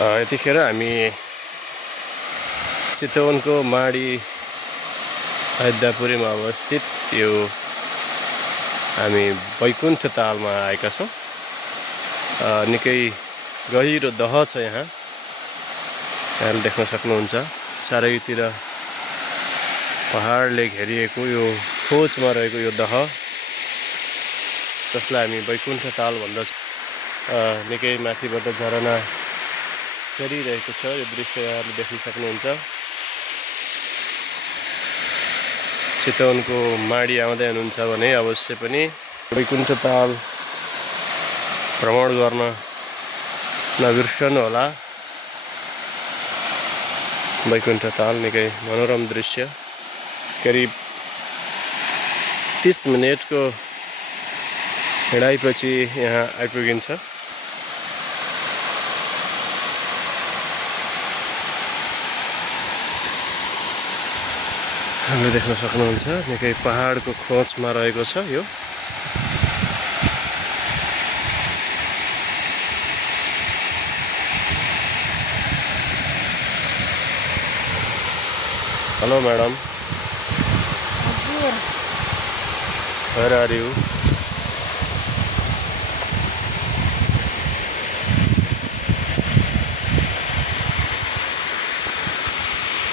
यतिखेर हामी चितवनको माडी हैदरापुरीमा अवस्थित यो हामी बैकुण्ठ तालमा आएका छौँ। निकै गहिरो दह छ यहाँ, यहाँले देख्न सक्नुहुन्छ। चारैतिर पहाडले घेरिएको यो खोजमा रहेको यो दह, जसलाई हामी बैकुण्ठ ताल भन्दछौँ। निकै माथिबाट झरना चलिरहेको छ। यो दृश्य यहाँले देख्न सक्नुहुन्छ। चितवनको माडी आउँदै हुनुहुन्छ भने अवश्य पनि बैकुण्ठ ताल भ्रमण गर्न नबिर्सनु होला। बैकुण्ठ ताल निकै मनोरम दृश्य, करिब 30 मिनेटको हिँडाइपछि यहाँ आइपुगिन्छ। हामीले देख्न सक्नुहुन्छ निकै पहाडको खोजमा रहेको छ यो। Hello madam, where are you?